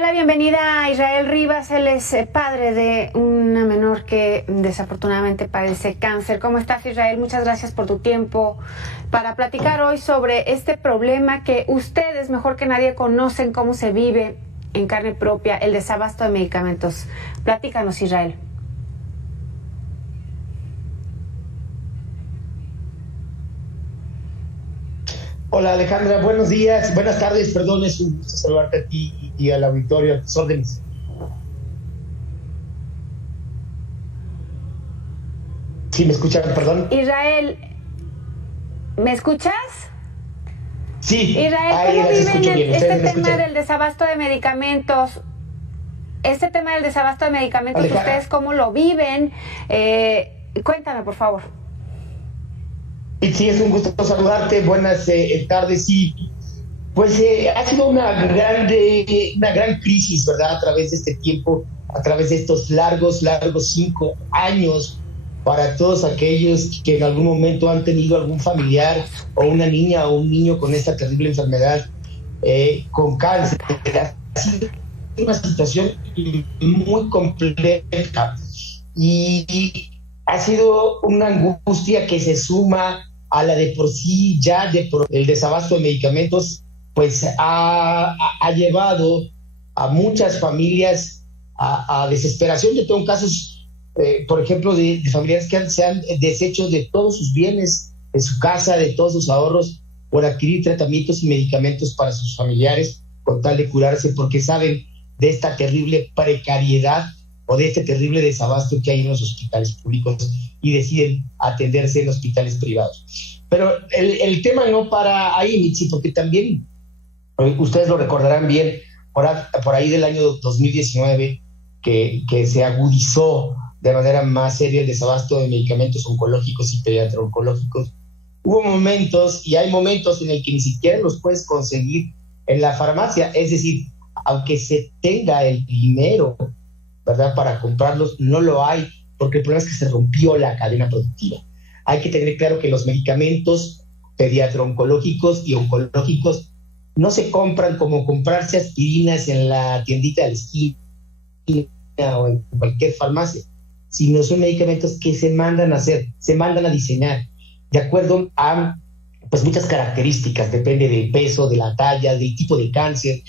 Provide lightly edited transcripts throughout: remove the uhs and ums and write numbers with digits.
doy la bienvenida a Israel Rivas. Él es padre de una menor que desafortunadamente padece cáncer. ¿Cómo estás, Israel? Muchas gracias por tu tiempo para platicar hoy sobre este problema que ustedes mejor que nadie conocen cómo se vive en carne propia, el desabasto de medicamentos. Platícanos, Israel. Hola Alejandra, buenos días, buenas tardes, perdón, es un gusto saludarte a ti y al auditorio, a tus órdenes. Sí, me escuchan, perdón. Israel, ¿me escuchas? Sí, Israel, ¿cómo viven bien. este tema del desabasto de medicamentos? Alejandra, ¿ustedes cómo lo viven? Cuéntame, por favor. Sí, es un gusto saludarte, buenas tardes. Sí, pues ha sido una gran crisis, ¿verdad? A través de este tiempo, a través de estos largos 5 años, para todos aquellos que en algún momento han tenido algún familiar o una niña o un niño con esta terrible enfermedad, con cáncer. Ha sido una situación muy compleja y ha sido una angustia que se suma a la de por sí el desabasto de medicamentos, pues ha llevado a muchas familias a desesperación. Yo tengo casos, por ejemplo, de familiares que se han deshecho de todos sus bienes, de su casa, de todos sus ahorros, por adquirir tratamientos y medicamentos para sus familiares, con tal de curarse, porque saben de esta terrible precariedad o de este terrible desabasto que hay en los hospitales públicos y deciden atenderse en hospitales privados. Pero el tema no para ahí, Mitzi, porque también, ustedes lo recordarán bien, por ahí del año 2019, que se agudizó de manera más seria el desabasto de medicamentos oncológicos y pediatro-oncológicos. Hubo momentos, y hay momentos en el que ni siquiera los puedes conseguir en la farmacia, es decir, aunque se tenga el dinero, ¿verdad?, para comprarlos, no lo hay, porque el problema es que se rompió la cadena productiva. Hay que tener claro que los medicamentos pediatro-oncológicos y oncológicos no se compran como comprarse aspirinas en la tiendita de la esquina o en cualquier farmacia, sino son medicamentos que se mandan a hacer, se mandan a diseñar de acuerdo a pues muchas características, depende del peso, de la talla, del tipo de cáncer,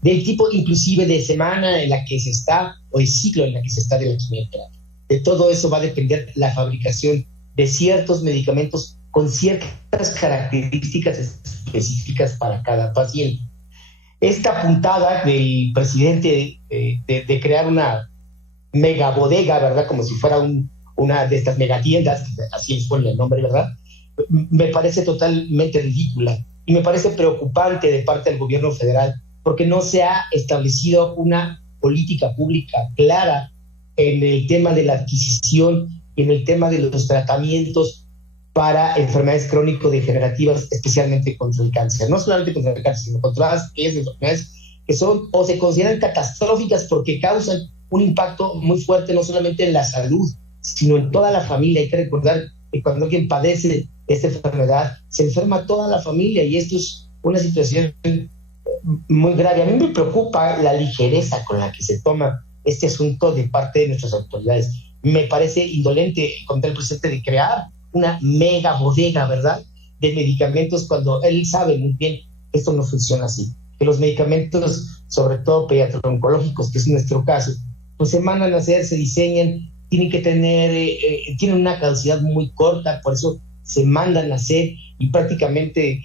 del tipo inclusive de semana en la que se está o el ciclo en la que se está de la quimioterapia. De todo eso va a depender la fabricación de ciertos medicamentos con ciertas características específicas para cada paciente. Esta puntada del presidente de crear una mega bodega, ¿verdad?, como si fuera una de estas megatiendas, así les ponen el nombre, ¿verdad?, me parece totalmente ridícula y me parece preocupante de parte del gobierno federal, porque no se ha establecido una política pública clara en el tema de la adquisición y en el tema de los tratamientos para enfermedades crónico-degenerativas, especialmente contra el cáncer. No solamente contra el cáncer, sino contra aquellas enfermedades que son o se consideran catastróficas porque causan un impacto muy fuerte no solamente en la salud, sino en toda la familia. Hay que recordar que cuando alguien padece esta enfermedad, se enferma toda la familia, y esto es una situación muy grave. A mí me preocupa la ligereza con la que se toma este asunto de parte de nuestras autoridades. Me parece indolente contra el presidente de crear una mega bodega, ¿verdad?, de medicamentos, cuando él sabe muy bien que esto no funciona así, que los medicamentos, sobre todo pediatro-oncológicos, que es nuestro caso, pues se mandan a hacer, se diseñan, tienen que tener, tienen una caducidad muy corta, por eso se mandan a hacer y prácticamente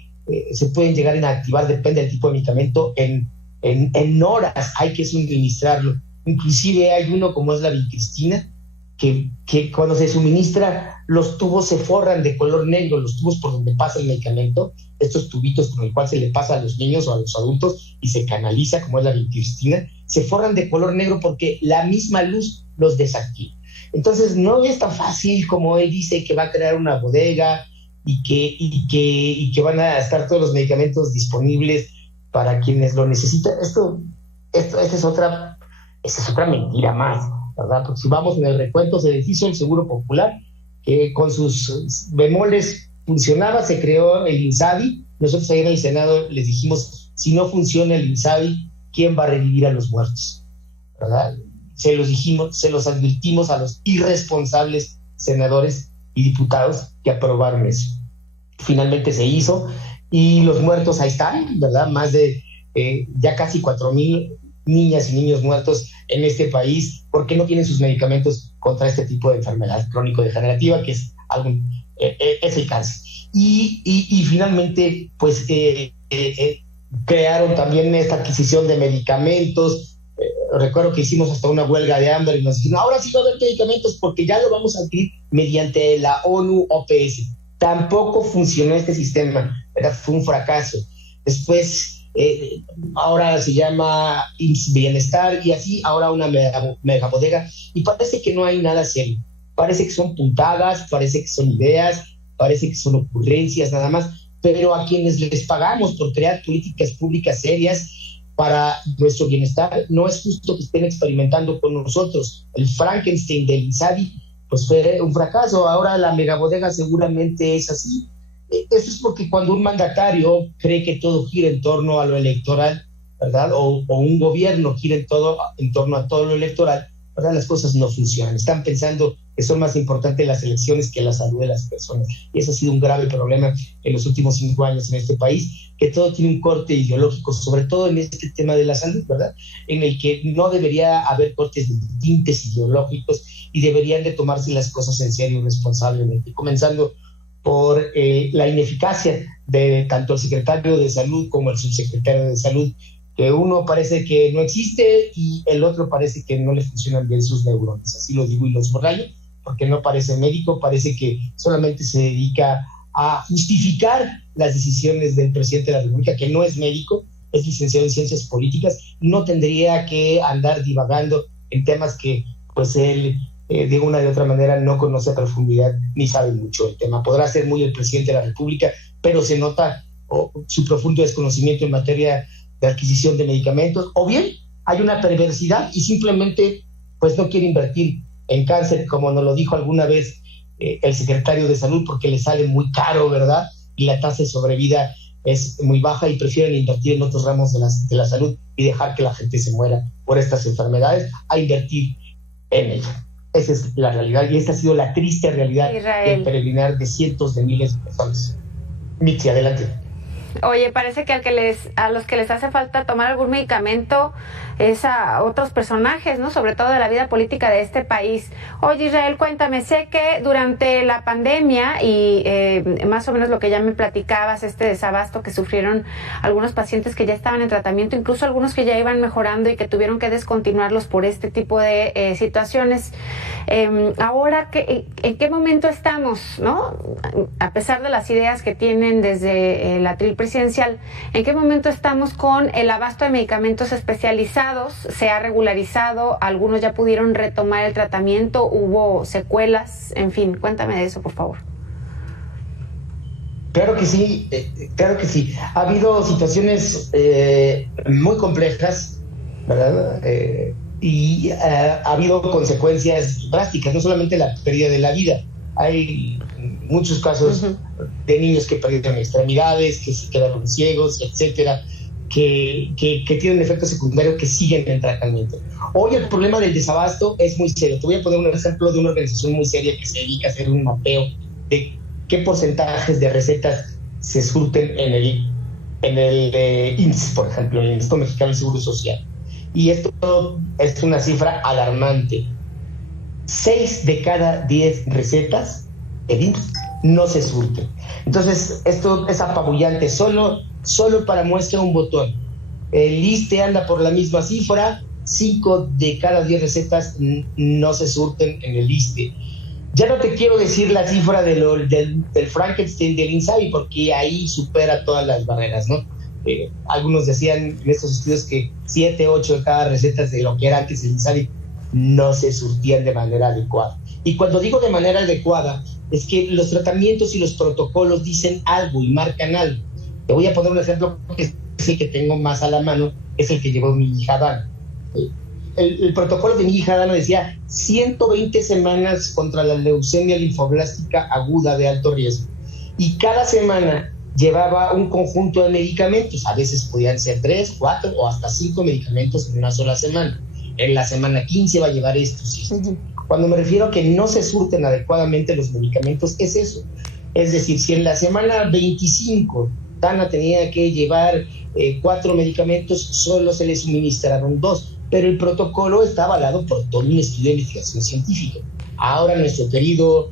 se pueden llegar a inactivar, depende del tipo de medicamento, en horas hay que suministrarlo. Inclusive hay uno como es la vincristina, que cuando se suministra, los tubos se forran de color negro, los tubos por donde pasa el medicamento, estos tubitos con el cual se le pasa a los niños o a los adultos y se canaliza, como es la vincristina, se forran de color negro porque la misma luz los desactiva. Entonces no es tan fácil como él dice, que va a crear una bodega y que van a estar todos los medicamentos disponibles para quienes lo necesitan. Esa es otra mentira más, ¿verdad? Porque si vamos en el recuento, se deshizo el Seguro Popular, que con sus bemoles funcionaba, se creó el INSABI. Nosotros ahí en el Senado les dijimos, si no funciona el INSABI, quién va a revivir a los muertos, ¿verdad? Se los dijimos, se los advertimos a los irresponsables senadores y diputados que aprobaron eso. Finalmente se hizo y los muertos ahí están, ¿verdad? Más de ya casi 4,000 niñas y niños muertos en este país porque no tienen sus medicamentos contra este tipo de enfermedad crónico-degenerativa, que es es el cáncer. Y finalmente, pues, crearon también esta adquisición de medicamentos. Recuerdo que hicimos hasta una huelga de hambre y nos dijeron, ahora sí va a haber medicamentos porque ya lo vamos a adquirir mediante la ONU OPS. Tampoco funcionó este sistema, ¿verdad? Fue un fracaso. Después, ahora se llama IMSS Bienestar y así, ahora una mega bodega, y parece que no hay nada serio. Parece que son puntadas, parece que son ideas, parece que son ocurrencias nada más, pero a quienes les pagamos por crear políticas públicas serias para nuestro bienestar, no es justo que estén experimentando con nosotros. El Frankenstein del INSABI pues fue un fracaso. Ahora la megabodega seguramente es así. Eso es porque cuando un mandatario cree que todo gira en torno a lo electoral, ¿verdad? O un gobierno gira en torno a todo lo electoral, ¿verdad? Las cosas no funcionan. Están pensando que son más importantes las elecciones que la salud de las personas. Y ese ha sido un grave problema en los últimos 5 años en este país, que todo tiene un corte ideológico, sobre todo en este tema de la salud, ¿verdad? En el que no debería haber cortes de tintes ideológicos y deberían de tomarse las cosas en serio responsablemente, comenzando por la ineficacia de tanto el secretario de salud como el subsecretario de salud, que uno parece que no existe y el otro parece que no le funcionan bien sus neuronas, así lo digo y lo subrayo, porque no parece médico, parece que solamente se dedica a justificar las decisiones del presidente de la República, que no es médico, es licenciado en ciencias políticas, no tendría que andar divagando en temas que pues él de una de otra manera no conoce a profundidad ni sabe mucho del tema. Podrá ser muy el presidente de la República, pero se nota su profundo desconocimiento en materia de adquisición de medicamentos, o bien hay una perversidad y simplemente pues no quiere invertir en cáncer, como nos lo dijo alguna vez el secretario de Salud, porque le sale muy caro, ¿verdad? Y la tasa de sobrevida es muy baja y prefieren invertir en otros ramos de la salud y dejar que la gente se muera por estas enfermedades a invertir en ella. Esa es la realidad y esta ha sido la triste realidad del peregrinar de cientos de miles de personas. Mitzi, adelante. Oye, parece que a los que les hace falta tomar algún medicamento es a otros personajes, ¿no? Sobre todo de la vida política de este país. Oye, Israel, cuéntame, sé que durante la pandemia y más o menos lo que ya me platicabas, este desabasto que sufrieron algunos pacientes que ya estaban en tratamiento, incluso algunos que ya iban mejorando y que tuvieron que descontinuarlos por este tipo de situaciones. Ahora, ¿en qué momento estamos, no? A pesar de las ideas que tienen desde la tril presidencial, ¿en qué momento estamos con el abasto de medicamentos especializados? ¿Se ha regularizado? ¿Algunos ya pudieron retomar el tratamiento? ¿Hubo secuelas? En fin, cuéntame de eso, por favor. Claro que sí, claro que sí. Ha habido situaciones muy complejas, ¿verdad? Y ha habido consecuencias drásticas, no solamente la pérdida de la vida. Hay muchos casos de niños que perdieron extremidades, que se quedaron ciegos, etcétera, que tienen efectos secundarios que siguen en tratamiento. Hoy el problema del desabasto es muy serio. Te voy a poner un ejemplo de una organización muy seria que se dedica a hacer un mapeo de qué porcentajes de recetas se surten en el IMSS, por ejemplo, en el Instituto Mexicano del Seguro Social. Y esto es una cifra alarmante. 6 de cada 10 recetas del IMSS no se surten. Entonces, esto es apabullante. Solo para muestra un botón. El ISSSTE anda por la misma cifra, 5 de cada 10 recetas no se surten en el ISSSTE. Ya no te quiero decir la cifra del Frankenstein del INSABI, porque ahí supera todas las barreras, ¿no? Algunos decían en estos estudios que 7, 8 de cada recetas de lo que era antes el INSABI no se surtían de manera adecuada. Y cuando digo de manera adecuada, es que los tratamientos y los protocolos dicen algo y marcan algo. Te voy a poner un ejemplo que es el que tengo más a la mano, es el que llevó mi hija Dana. El protocolo de mi hija Dana decía 120 semanas contra la leucemia linfoblástica aguda de alto riesgo. Y cada semana llevaba un conjunto de medicamentos, a veces podían ser 3, 4 o hasta 5 medicamentos en una sola semana. En la semana 15 va a llevar estos y estos. Cuando me refiero a que no se surten adecuadamente los medicamentos, es eso. Es decir, si en la semana 25 Tana tenía que llevar 4 medicamentos, solo se le suministraron 2, pero el protocolo está avalado por todo un estudio de investigación científica. Ahora nuestro querido,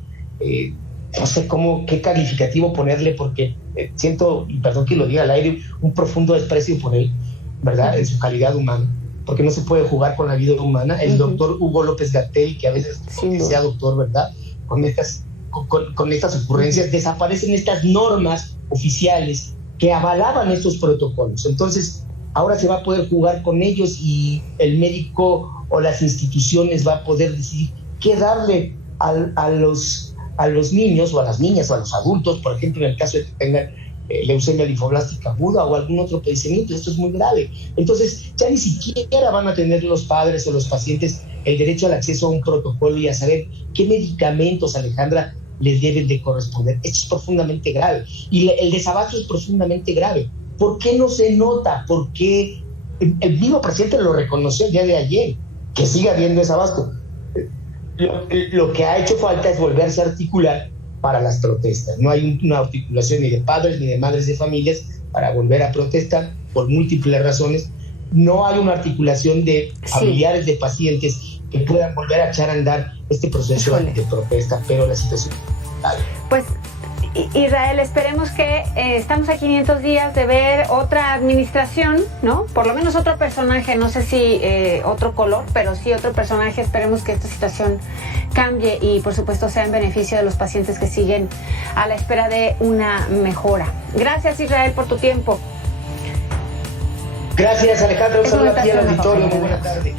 no sé qué calificativo ponerle, porque siento, y perdón que lo diga al aire, un profundo desprecio por él, ¿verdad?, en su calidad humana, porque no se puede jugar con la vida humana. El doctor Hugo López-Gatell, que a veces, aunque sea doctor, ¿verdad?, con estas ocurrencias, desaparecen estas normas oficiales que avalaban estos protocolos. Entonces, ahora se va a poder jugar con ellos y el médico o las instituciones va a poder decidir qué darle a los niños o a las niñas o a los adultos, por ejemplo, en el caso de que tengan leucemia linfoblástica aguda o algún otro padecimiento. Esto es muy grave. Entonces, ya ni siquiera van a tener los padres o los pacientes el derecho al acceso a un protocolo y a saber qué medicamentos, Alejandra, les deben de corresponder. Esto es profundamente grave. Y el desabasto es profundamente grave. ¿Por qué no se nota? ¿Por qué? El mismo presidente lo reconoció el día de ayer, que sigue habiendo desabasto. Lo que ha hecho falta es volverse a articular para las protestas. No hay una articulación ni de padres ni de madres de familias para volver a protestar por múltiples razones. No hay una articulación de familiares de pacientes que puedan volver a echar a andar este proceso de protesta, pero la situación... Pues, Israel, esperemos que estamos a 500 días de ver otra administración, ¿no? Por lo menos otro personaje, no sé si otro color, pero sí otro personaje. Esperemos que esta situación cambie y, por supuesto, sea en beneficio de los pacientes que siguen a la espera de una mejora. Gracias, Israel, por tu tiempo. Gracias, Alejandra. Un saludo aquí al auditorio. Muy buena tarde.